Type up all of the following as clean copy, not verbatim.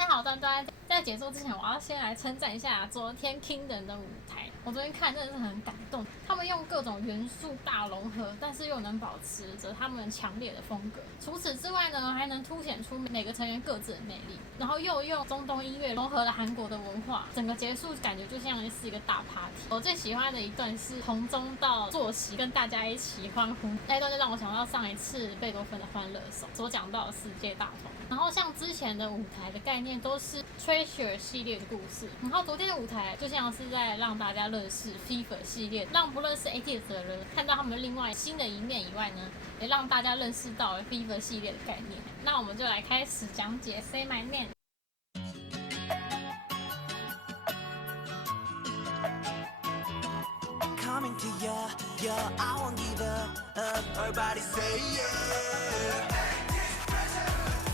大家好，端端在结束之前，我要先来称赞一下昨天 Kingdom 的舞台。我昨天看真的是很感动，他们用各种元素大融合，但是又能保持着他们强烈的风格。除此之外呢，还能凸显出每个成员各自的魅力，然后又用中东音乐融合了韩国的文化，整个结束感觉就像是一个大 party。我最喜欢的一段是从中到坐席跟大家一起欢呼，那一段就让我想到上一次贝多芬的《欢乐颂》所讲到的世界大同。然后像之前的舞台的概念都是 Treasure 系列的故事，然后昨天的舞台就像是在让大家认识 FIFA 系列，让不认识 ATS 的人看到他们另外新的一面以外呢，也让大家认识到 FIFA 系列的概念。那我们就来开始讲解 Say My Name。Coming to you, yeah, I won't give up. Everybody say yeah.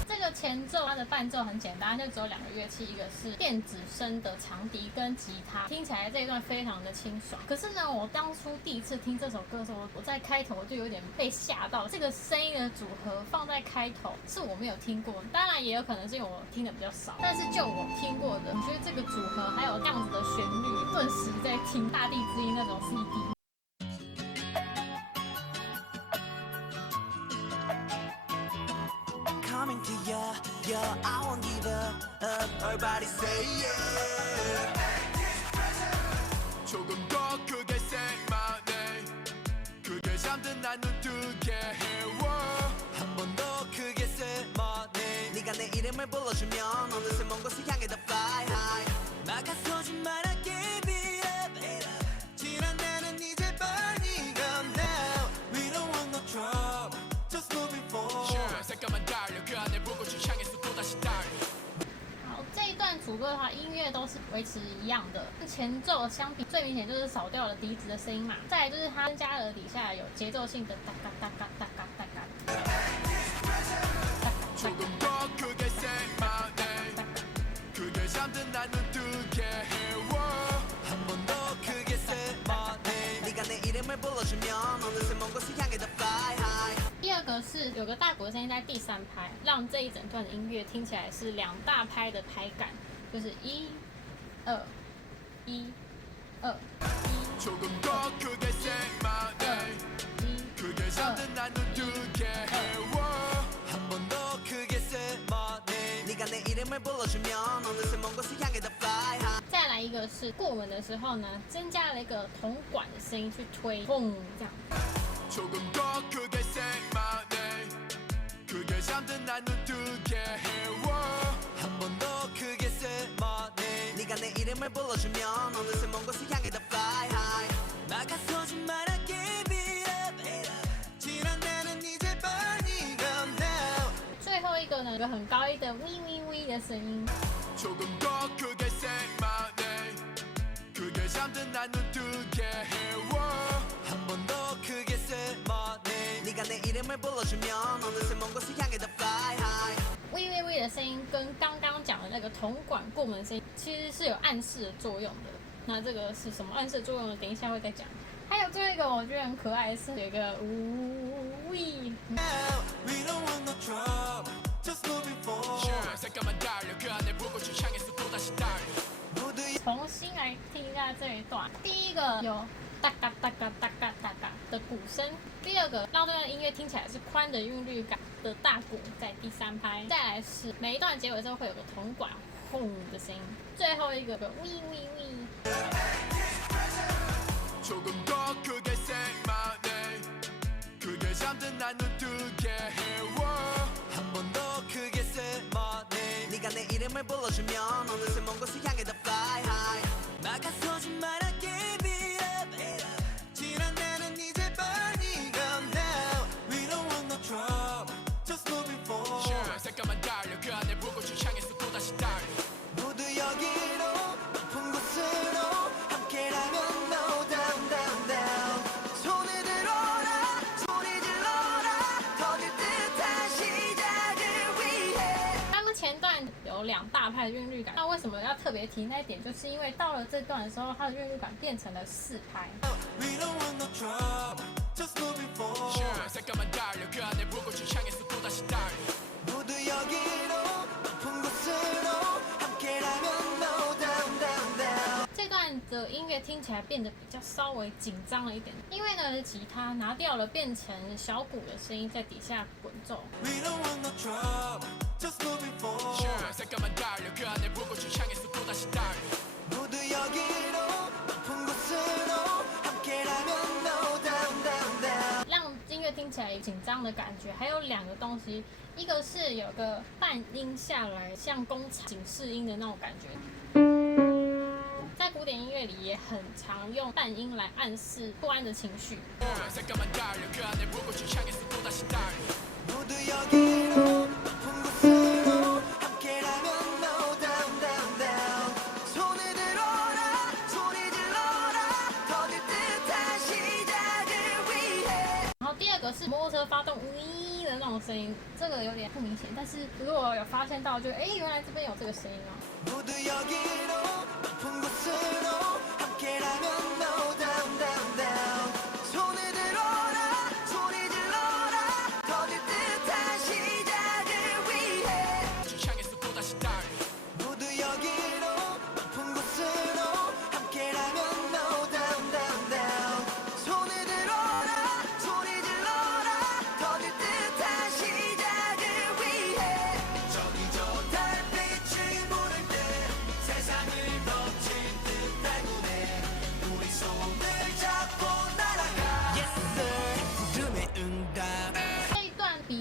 这个前奏它的伴奏很简单，就只有两个乐器，一个是电子声的长笛跟吉他，听起来这一段非常的清爽。可是呢，我当初第一次听这首歌的时候，我在开头就有点被吓到，这个声音的组合放在开头是我没有听过，当然也有可能是因为我听的比较少，但是就我听过的，我觉得这个组合还有这样子的旋律，顿时在听大地之音那种 CD。Coming to you, yeah, I won't give up. Everybody say yeah. 조금 더 크게 say my name. 그게 잠든 날 눈뜨게 해워. 한 번 더 크게 say my name. 네가 내 이름을 불러주면 어느새 먼 곳을 향해 더 fly high. 막아서지 말아 give it up. 지난 나는 이제 burning up now. We don't want no trouble, just moving forward. 잠깐만 달려 그 안에 불꽃을 향해서 또다시 달려。好，这一段主歌的话，音乐都是维持一样的，前奏相比最明显就是少掉了笛子的声音嘛，再来就是它增加了底下有节奏性的哒嘎哒嘎哒嘎哒嘎。第二个是有个大鼓的声音在第三拍，让这一整段的音乐听起来是两大拍的拍感，就是1、2、1、2、1、2、1、2。再来一个是过吻的时候呢，增加了一个铜管的声音去推，砰这样。最后一个呢，有个很高音的 we we we 的声音。喂喂喂的声音跟刚刚讲的那个铜管过门的声音其实是有暗示的作用的。那这个是什么暗示的作用呢？等一下会再讲。还有最后一个我觉得很可爱的是有一个呜喂。重新来听一下这一段，第一个有哒嘎哒嘎哒嘎哒嘎的鼓声，第二个让这段音乐听起来是宽的韵律感的大鼓在第三拍，再来是每一段结尾之后会有个铜管轰的声音，最后一个喂喂喂。네가 내 이름을 불러주면 어느새 먼 곳을 향해 더 fly high. 막아서지 말아 give it up. 지난 나는 이제 burning up now. We don't want no trouble, just moving forward. 잠깐만 달려 그 안에 불꽃을 향해서 또다시 달려. 모두 여기로 높은 곳으로 함께라면 no down down down. 손을 들어라 소리 질러라 터질 듯한 시작을 위해. 前段有两大派的韵律感，那为什么要特别提那一点？就是因为到了这段的时候，它的韵律感变成了4拍。的音乐听起来变得比较稍微紧张了一点，因为呢吉他拿掉了，变成小鼓的声音在底下滚奏。让音乐听起来紧张的感觉，还有2个东西，一个是有个半音下来，像工厂警示音的那种感觉。在古典音乐里也很常用半音来暗示不安的情绪。然后第2个是摩托车发动呜的那种声音，这个有点不明显，但是如果有发现到，就原来这边有这个声音啊。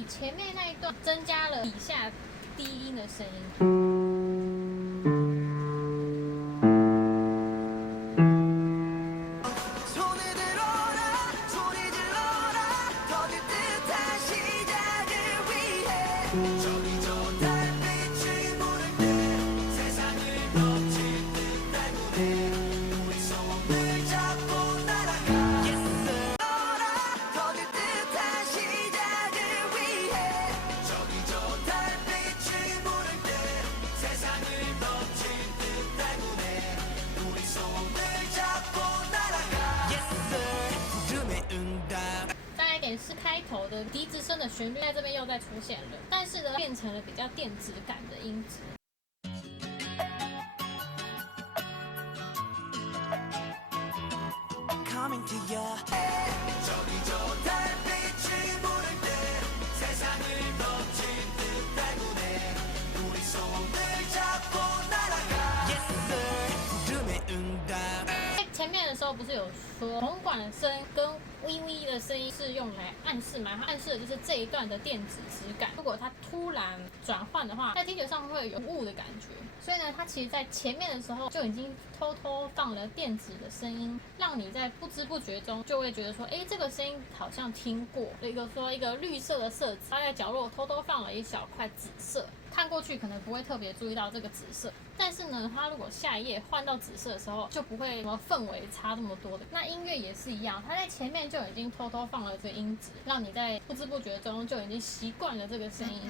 前面那一段增加了底下低音的声音。是开头的笛子声的旋律在这边又再出现了，但是呢，变成了比较电子感的音质。前面的时候不是有说铜管的声跟微微的声音是用来暗示吗？它暗示的就是这一段的电子质感。如果它突然转换的话，在听觉上会有雾的感觉。所以呢，它其实在前面的时候就已经偷偷放了电子的声音，让你在不知不觉中就会觉得说，这个声音好像听过。一个绿色的色纸，它在角落偷偷放了一小块紫色。看过去可能不会特别注意到这个紫色，但是呢，它如果下一页换到紫色的时候，就不会什么氛围差这么多的。那音乐也是一样，它在前面就已经偷偷放了这个音质，让你在不知不觉中就已经习惯了这个声音。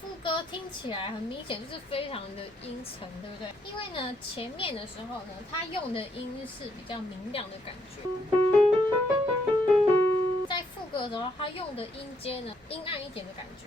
副歌听起来很明显就是非常的阴沉，对不对？因为呢，前面的时候呢，它用的音是比较明亮的感觉，在副歌的时候，它用的音阶呢，阴暗一点的感觉。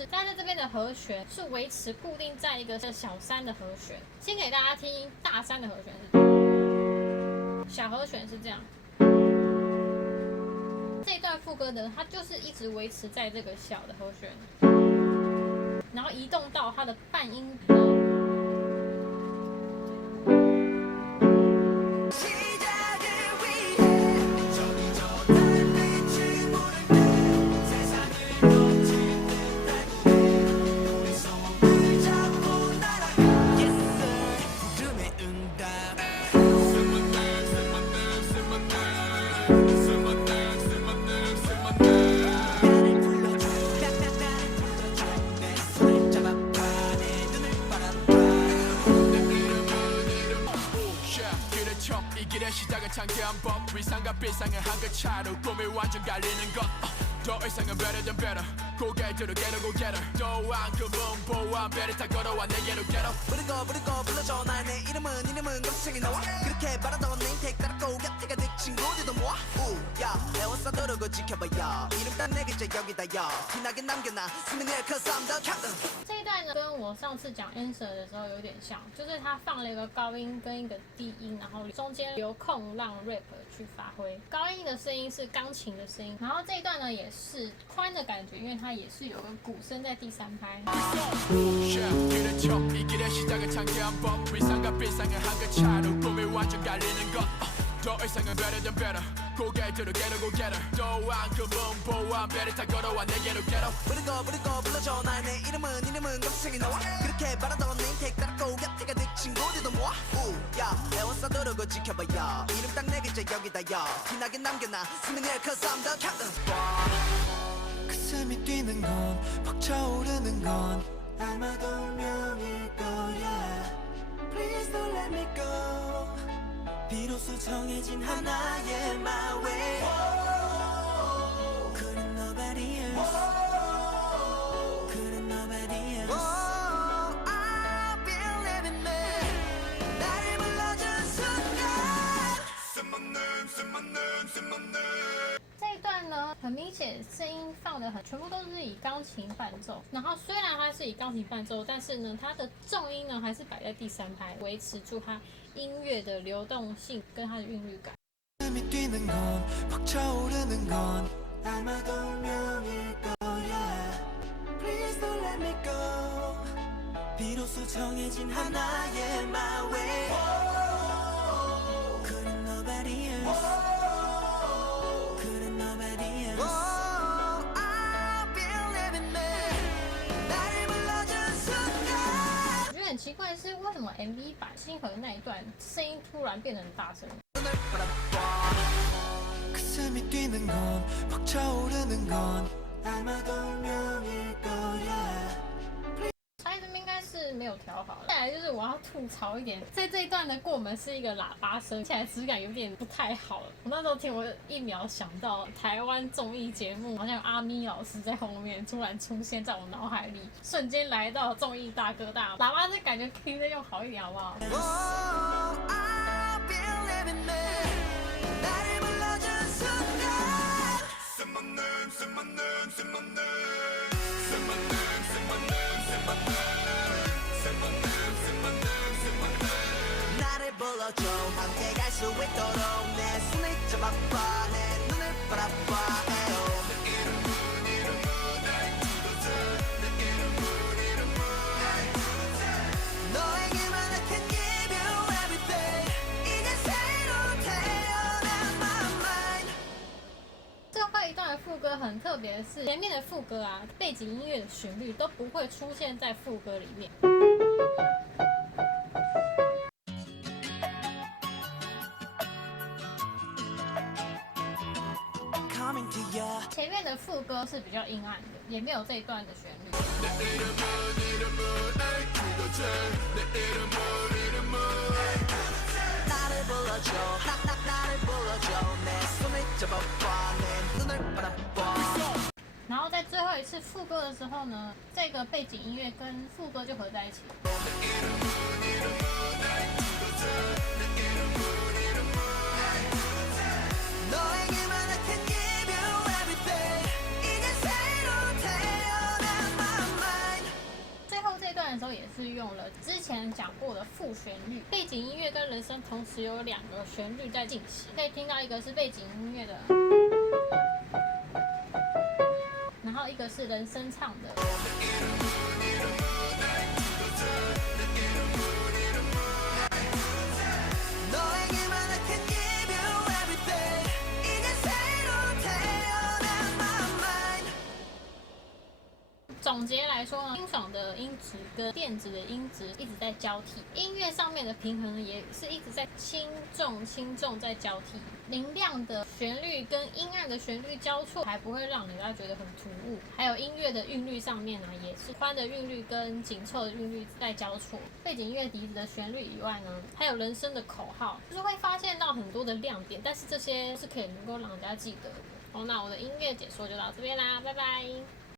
是，但是这边的和弦是维持固定在一个小3的和弦。先给大家听大3的和弦是，小和弦是这样。这一段副歌的它就是一直维持在这个小的和弦，然后移动到它的半音的。고개들을 깨르고 get her 또한 그 문보와 배를 타 걸어와 내게로 get her 부르고 불러줘 나의 내 이름은 검색이 나와 그렇게 바라던 내 인택 따랐고 곁에가 내 친구들도 모아 우야 애워싸 도르고 지켜봐요 이름 딴 내 글자 여기다요 티나게 남겨놔 수민의 cause I'm the captain 这一段呢跟我上次讲 answer 的时候有点像，就是他放了一个高音跟一个低音，然后中间留空让 rap 去发挥。高音的声音是钢琴的声音，然后这一段呢也是宽的感觉，因为它也是有个鼓声在第3拍。더 이상은 better than better 고개들을 깨르고 get her 또한 그 문보와 배를 타 걸어와 내게로 get her 부르고 불러줘 나의 내 이름은 검색이 나와 그렇게 바라던 내 인택 따랐고 곁에가 내 친구들도 모아 우야 애워싸 도르고 지켜봐요 이름 딱 내 글자 여기다요 티나게 남겨놔 수민의 cause I'm the captain 가슴이 뛰는 건 벅차오르는 건 아마도 운명일 거야 Please don't let me go 비로소 정해진 하나의 my way Couldn't nobody else Couldn't nobody else I believe in me 나를 불러준 순간 Say my name, say my name, say my name 这一段呢，很明显声音放的全部都是以钢琴伴奏。然后虽然它是以钢琴伴奏，但是呢，它的重音呢还是摆在第3拍，维持住它音乐的流动性跟它的韵律感。很奇怪的是，为什么 MV 版星河那一段声音突然变得很大声？他这边应该是没有调好。再来就是我要吐槽一点，在这一段的过门是一个喇叭声，听起来质感有点不太好。我那时候听，我一秒想到台湾综艺节目，好像阿咪老师在后面突然出现在我脑海里，瞬间来到综艺大哥大。喇叭声感觉可以再用好一点，好不好？불러줘 함께 갈 수 있도록 내 손을 잡아봐 내 눈을 바라봐 내 이름은 날 불러줘 내 이름은 너에게만 I can give you everything 이제 새로 태어난 my mind 最后一段的副歌很特别的是，前面的副歌啊，背景音乐的旋律都不会出现在副歌里面。前面的副歌是比较阴暗的，也没有这一段的旋律。然后在最后一次副歌的时候呢，这个背景音乐跟副歌就合在一起。的时候也是用了之前讲过的副旋律，背景音乐跟人声同时有2个旋律在进行，可以听到一个是背景音乐的，然后一个是人声唱的。总结来说呢，清爽的音质跟电子的音质一直在交替，音乐上面的平衡也是一直在轻重在交替。明亮的旋律跟阴暗的旋律交错，还不会让你觉得很突兀。还有音乐的韵律上面呢，也是宽的韵律跟紧凑的韵律在交错。背景音乐笛子的旋律以外呢，还有人声的口号，就是会发现到很多的亮点，但是这些是可以能够让人家记得的。好，那我的音乐解说就到这边啦，拜拜。